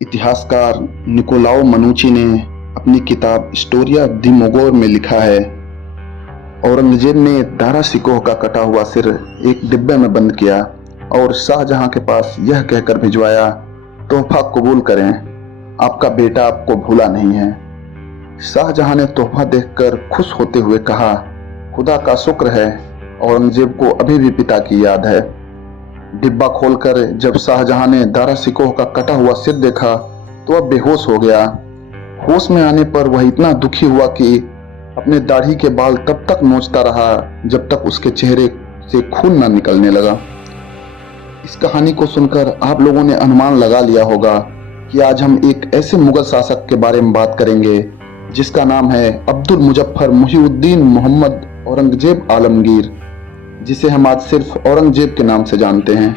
इतिहासकार निकोलाओ मनुची ने अपनी किताब स्टोरी ऑफ द मोगोर में लिखा है, औरंगजेब ने दारा शिकोह का कटा हुआ सिर एक डिब्बे में बंद किया और शाहजहां के पास यह कहकर भिजवाया, तोहफा कबूल करें, आपका बेटा आपको भूला नहीं है। शाहजहां ने तोहफा देखकर खुश होते हुए कहा, खुदा का शुक्र है, औरंगजेब को अभी भी पिता की याद है। डिब्बा खोलकर जब शाहजहां ने दारा शिकोह का कटा हुआ सिर देखा तो वह बेहोश हो गया। होश में आने पर वह इतना दुखी हुआ कि अपने दाढ़ी के बाल तब तक नोचता रहा जब तक उसके चेहरे से खून न निकलने लगा। इस कहानी को सुनकर आप लोगों ने अनुमान लगा लिया होगा कि आज हम एक ऐसे मुगल शासक के बारे में बात करेंगे जिसका नाम है अब्दुल मुजफ्फर मुहिउद्दीन मोहम्मद औरंगजेब आलमगीर, जिसे हम आज सिर्फ औरंगजेब के नाम से जानते हैं।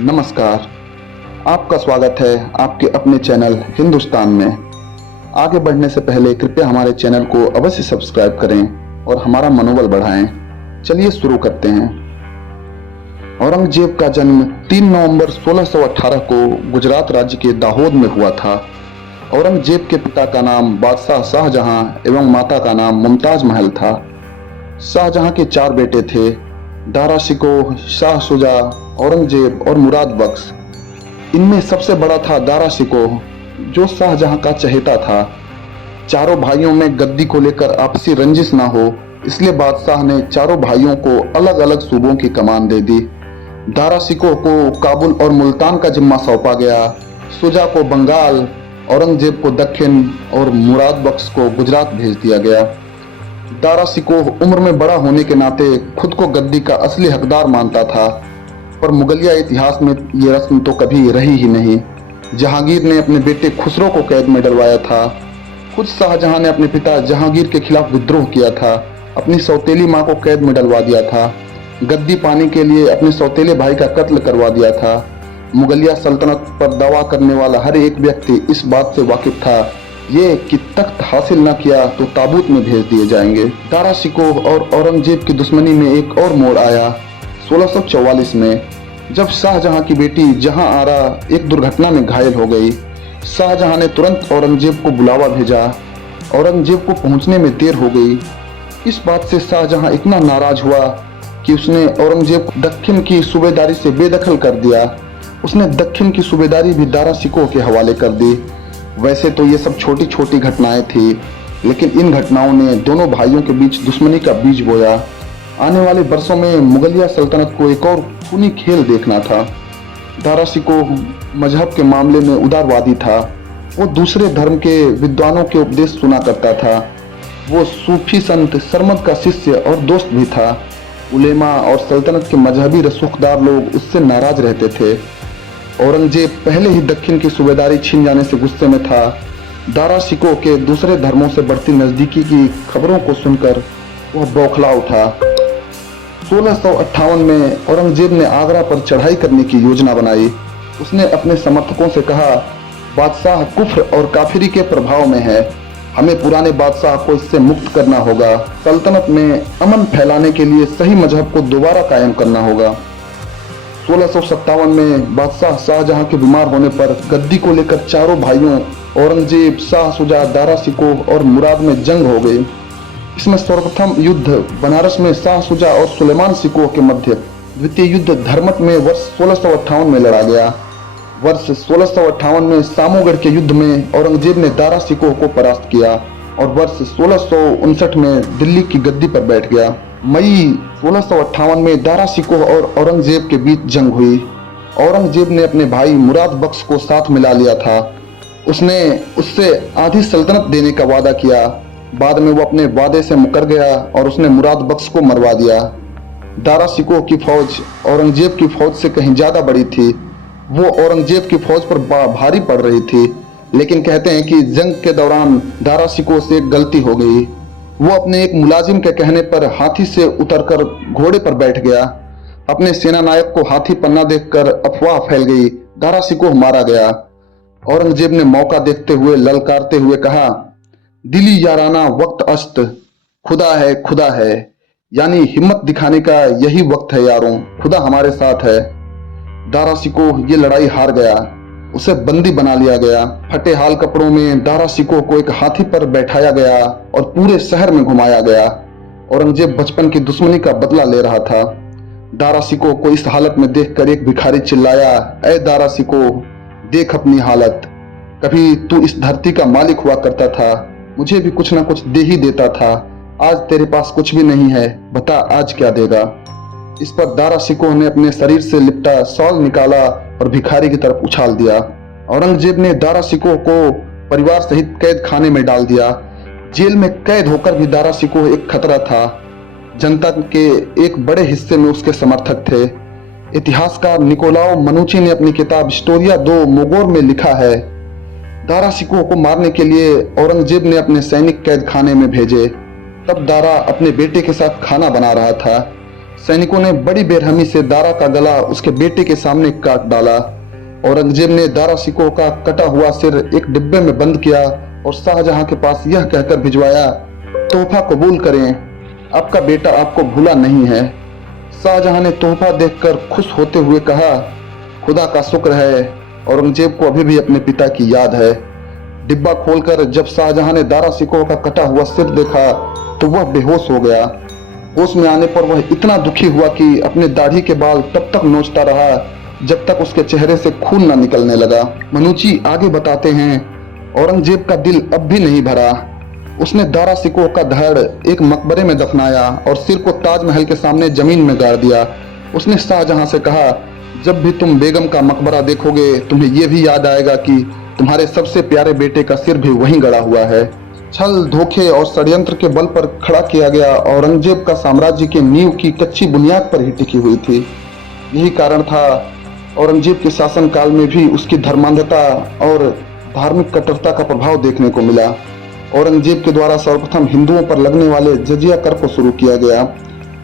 नमस्कार, आपका स्वागत है आपके अपने चैनल हिंदुस्तान में। आगे बढ़ने से पहले कृपया हमारे चैनल को अवश्य सब्सक्राइब करें और हमारा मनोबल बढ़ाएं। चलिए शुरू करते हैं। औरंगजेब का जन्म 3 नवंबर 1618 को गुजरात राज्य के दाहोद में हुआ था। औरंगजेब के पिता का नाम बादशाह शाहजहां एवं माता का नाम मुमताज महल था। शाहजहां के 4 बेटे थे, दारा शिकोह, शाह शुजा, औरंगजेब और मुराद बख्श। इनमें सबसे बड़ा था दारा शिकोह, जो शाहजहां का चहेता था। चारों भाइयों में गद्दी को लेकर आपसी रंजिश ना हो, इसलिए बादशाह ने चारों भाइयों को अलग अलग सूबों की कमान दे दी। दारा शिकोह को काबुल और मुल्तान का जिम्मा सौंपा गया, शुजा को बंगाल, औरंगजेब को दक्षिण और मुराद बख्श को गुजरात भेज दिया गया। दारा शिकोह उम्र में बड़ा होने के नाते खुद को गद्दी का असली हकदार मानता था, पर मुगलिया इतिहास में ये रस्म तो कभी रही ही नहीं। जहांगीर ने अपने बेटे खुसरो को कैद में डलवाया था। खुद शाहजहां ने अपने पिता जहांगीर के खिलाफ विद्रोह किया था, अपनी सौतेली मां को कैद में डलवा दिया था। गद्दी पाने के लिए अपने सौतेले भाई का कत्ल करवा दिया था। मुगलिया सल्तनत पर दावा करने वाला हर एक व्यक्ति इस बात से वाकिफ था ये कि तख्त हासिल न किया तो ताबूत में भेज दिए जाएंगे। दारा शिकोह और औरंगजेब की दुश्मनी में एक और मोड़ आया 1644 में, जब शाहजहां की बेटी जहां आरा एक दुर्घटना में घायल हो गई। शाहजहां ने तुरंत औरंगजेब को बुलावा भेजा। औरंगजेब को पहुंचने में देर हो गई। इस बात से शाहजहां इतना नाराज हुआ कि उसने औरंगजेब को दक्षिण की सूबेदारी से बेदखल कर दिया। उसने दक्षिण की सूबेदारी भी दारा शिकोह के हवाले कर दी। वैसे तो ये सब छोटी छोटी घटनाएं थी, लेकिन इन घटनाओं ने दोनों भाइयों के बीच दुश्मनी का बीज बोया। आने वाले वर्षों में मुगलिया सल्तनत को एक और खूनी खेल देखना था। दारा शिकोह मजहब के मामले में उदारवादी था। वो दूसरे धर्म के विद्वानों के उपदेश सुना करता था। वो सूफी संत सरमद का शिष्य और दोस्त भी था। उलेमा और सल्तनत के मजहबी रसूखदार लोग उससे नाराज रहते थे। औरंगजेब पहले ही दक्षिण की सूबेदारी छीन जाने से गुस्से में था। दारा शिकोह के दूसरे धर्मों से बढ़ती नजदीकी की खबरों को सुनकर वह बौखला उठा। 1658 में औरंगजेब ने आगरा पर चढ़ाई करने की योजना बनाई। उसने अपने समर्थकों से कहा, बादशाह कुफ्र और काफिरी के प्रभाव में है, हमें पुराने बादशाह को इससे मुक्त करना होगा। सल्तनत में अमन फैलाने के लिए सही मजहब को दोबारा कायम करना होगा। 1657 में बादशाह शाहजहां के बीमार होने पर गद्दी को लेकर चारों भाइयों औरंगजेब, शाह शुजा, दारा शिकोह और मुराद में जंग हो गई। इसमें सर्वप्रथम युद्ध बनारस में शाह शुजा और सुलेमान शिकोह के मध्य, द्वितीय युद्ध धर्मत में वर्ष 1658 में लड़ा गया। वर्ष 1658 में सामोगढ़ के युद्ध में औरंगजेब ने दारा शिकोह को परास्त किया और वर्ष 1659 में दिल्ली की गद्दी पर बैठ गया। मई 1658 में दारा शिकोह और औरंगजेब के बीच जंग हुई। औरंगजेब ने अपने भाई मुराद बख्श को साथ मिला लिया था। उसने उससे आधी सल्तनत देने का वादा किया। बाद में वो अपने वादे से मुकर गया और उसने मुराद बख्श को मरवा दिया। दारा शिकोह की फौज औरंगजेब की फौज से कहीं ज्यादा बड़ी थी। वो औरंगजेब की फौज पर भारी पड़ रही थी, लेकिन कहते हैं कि जंग के दौरान दारा शिकोह से एक गलती हो गई। वो अपने एक मुलाजिम के कहने पर हाथी से उतरकर घोड़े पर बैठ गया। अपने सेना नायक को हाथी पन्ना देखकर अफवाह फैल गई, दारा शिकोह मारा गया। औरंगजेब ने मौका देखते हुए ललकारते हुए कहा, दिली याराना वक्त अस्त, खुदा है, यानी हिम्मत दिखाने का यही वक्त है यारों, खुदा हमारे साथ है। दारा शिकोह ये लड़ाई हार गया। उसे बंदी बना लिया गया। फटे हाल कपड़ों में दारा शिकोह को एक हाथी पर बैठाया गया और पूरे शहर में घुमाया गया। औरंगजेब बचपन की दुश्मनी का बदला ले रहा था। दारा शिकोह को इस हालत में देखकर एक भिखारी चिल्लाया, ऐ दारा शिकोह, देख अपनी हालत। कभी तू इस धरती का मालिक हुआ करता था, मुझे भी कुछ ना कुछ दे ही देता था। आज तेरे पास कुछ भी नहीं है, बता आज क्या देगा। इस पर दारा शिकोह ने अपने शरीर से लिपटा शॉल निकाला और भिखारी की तरफ उछाल दिया। औरंगजेब ने दारा शिकोह को परिवार सहित कैद खाने में डाल दिया। जेल में कैद होकर भी दारा शिकोह एक खतरा था। जनता के एक बड़े हिस्से में उसके समर्थक थे। इतिहासकार निकोलाओ मनुची ने अपनी किताब हिस्टोरिया दो मोगोर में लिखा है, दारा शिकोह को मारने के लिए औरंगजेब ने अपने सैनिक कैद खाने में भेजे। तब दारा अपने बेटे के साथ खाना बना रहा था। सैनिकों ने बड़ी बेरहमी से दारा का गला उसके बेटे के सामने काट डाला। औरंगजेब ने दारा शिकोह का कटा हुआ सिर एक डिब्बे में बंद किया और शाहजहां के पास यह कहकर भिजवाया, तोहफा कबूल करें, आपका बेटा आपको भूला नहीं है। शाहजहां ने तोहफा देखकर खुश होते हुए कहा, खुदा का शुक्र है, औरंगजेब को अभी भी अपने पिता की याद है। डिब्बा खोलकर जब शाहजहां ने दारा शिकोह का कटा हुआ सिर देखा तो वह बेहोश हो गया। होश में आने पर वह इतना दुखी हुआ कि अपने दाढ़ी के बाल तब तक नोचता रहा जब तक उसके चेहरे से खून न निकलने लगा। मनुची आगे बताते हैं, औरंगजेब का दिल अब भी नहीं भरा। उसने दारा शिकोह का धड़ एक मकबरे में दफनाया और सिर को ताजमहल के सामने जमीन में गाड़ दिया। उसने शाहजहां से कहा, जब भी तुम बेगम का मकबरा देखोगे तुम्हें यह भी याद आएगा कि तुम्हारे सबसे प्यारे बेटे का सिर भी वहीं गड़ा हुआ है। छल, धोखे और षड्यंत्र के बल पर खड़ा किया गया औरंगजेब का साम्राज्य के नींव की कच्ची बुनियाद पर ही टिकी हुई थी। यही कारण था औरंगजेब के शासनकाल में भी उसकी धर्मांधता और धार्मिक कट्टरता का प्रभाव देखने को मिला। औरंगजेब के द्वारा सर्वप्रथम हिंदुओं पर लगने वाले जजिया कर को शुरू किया गया।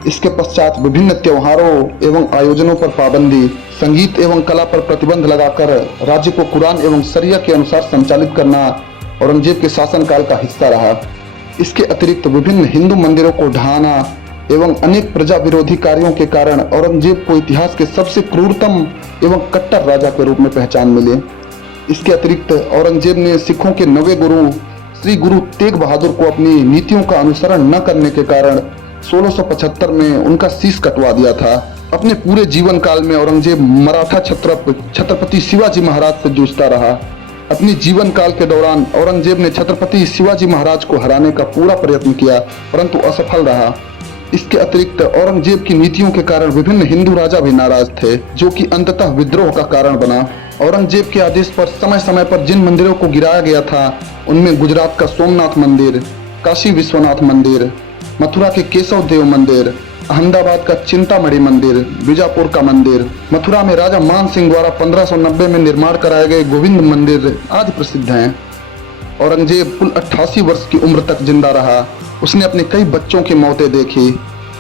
इसके पश्चात विभिन्न त्योहारों एवं आयोजनों पर पाबंदी, संगीत एवं कला पर प्रतिबंध लगाकर राज्य को कुरान एवं शरिया के अनुसार संचालित करना औरंगजेब के शासनकाल का हिस्सा रहा। इसके अतिरिक्त विभिन्न हिंदू मंदिरों को ढहाना एवं अनेक प्रजा विरोधी कार्यों के कारण औरंगजेब को इतिहास के सबसे क्रूरतम एवं कट्टर राजा के रूप में पहचान मिली। इसके अतिरिक्त औरंगजेब ने सिखों के नवे गुरु श्री गुरु तेग बहादुर को अपनी नीतियों का अनुसरण न करने के कारण 1675 में उनका शीश कटवा दिया था। अपने पूरे जीवन काल में औरंगजेब मराठा छत्रपति शिवाजी महाराज से जूझता रहा। अपनी जीवन काल के दौरान औरंगजेब ने छत्रपति शिवाजी महाराज को हराने का पूरा प्रयत्न किया परंतु असफल रहा। इसके अतिरिक्त औरंगजेब की नीतियों के कारण विभिन्न हिंदू राजा भी नाराज थे, जो कि अंततः विद्रोह का कारण बना। औरंगजेब के आदेश पर समय समय पर जिन मंदिरों को गिराया गया था उनमें गुजरात का सोमनाथ मंदिर, काशी विश्वनाथ मंदिर, मथुरा के केशव देव मंदिर, अहमदाबाद का चिंतामणि मंदिर, बीजापुर का मंदिर, मथुरा में राजा मान सिंह द्वारा 1590 में निर्माण कराए गए गोविंद मंदिर आदि प्रसिद्ध हैं। औरंगजेब कुल 88 वर्ष की उम्र तक जिंदा रहा। उसने अपने कई बच्चों की मौतें देखी।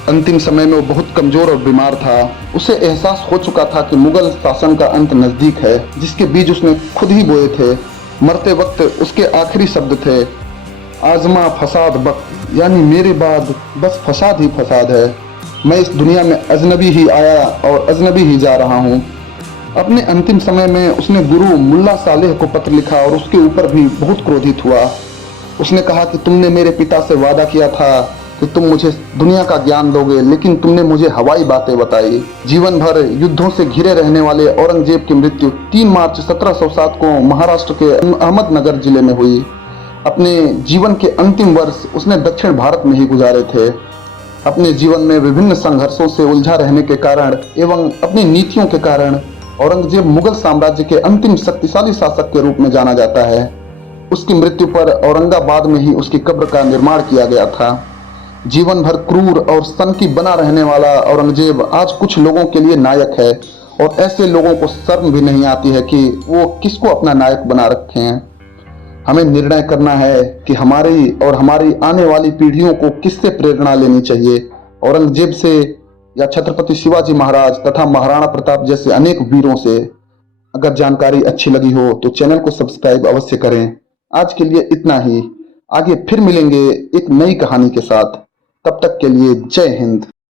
अंतिम समय में वो बहुत कमजोर और बीमार था। उसे एहसास हो चुका था कि मुगल शासन का अंत नजदीक है, जिसके बीज उसने खुद ही बोए थे। मरते वक्त उसके आखिरी शब्द थे, आजमा फसाद वक्त, यानी मेरे बाद बस फसाद ही फसाद है। मैं इस दुनिया में अजनबी ही आया और अजनबी ही जा रहा हूँ। अपने अंतिम समय में उसने गुरु मुल्ला सालेह को पत्र लिखा और उसके ऊपर भी बहुत क्रोधित हुआ। उसने कहा कि तुमने मेरे पिता से वादा किया था कि तुम मुझे दुनिया का ज्ञान दोगे, लेकिन तुमने मुझे हवाई बातें बताई। जीवन भर युद्धों से घिरे रहने वाले औरंगजेब की मृत्यु 3 मार्च 1707 को महाराष्ट्र के अहमदनगर जिले में हुई। अपने जीवन के अंतिम वर्ष उसने दक्षिण भारत में ही गुजारे थे। अपने जीवन में विभिन्न संघर्षों से उलझा रहने के कारण एवं अपनी नीतियों के कारण औरंगजेब मुगल साम्राज्य के अंतिम शक्तिशाली शासक के रूप में जाना जाता है। उसकी मृत्यु पर औरंगाबाद में ही उसकी कब्र का निर्माण किया गया था। जीवन भर क्रूर और सनकी बना रहने वाला औरंगजेब आज कुछ लोगों के लिए नायक है और ऐसे लोगों को शर्म भी नहीं आती है कि वो किसको अपना नायक बना रखे हैं। हमें निर्णय करना है कि हमारी और हमारी आने वाली पीढ़ियों को किससे प्रेरणा लेनी चाहिए, औरंगजेब से या छत्रपति शिवाजी महाराज तथा महाराणा प्रताप जैसे अनेक वीरों से। अगर जानकारी अच्छी लगी हो तो चैनल को सब्सक्राइब अवश्य करें। आज के लिए इतना ही, आगे फिर मिलेंगे एक नई कहानी के साथ। तब तक के लिए जय हिंद।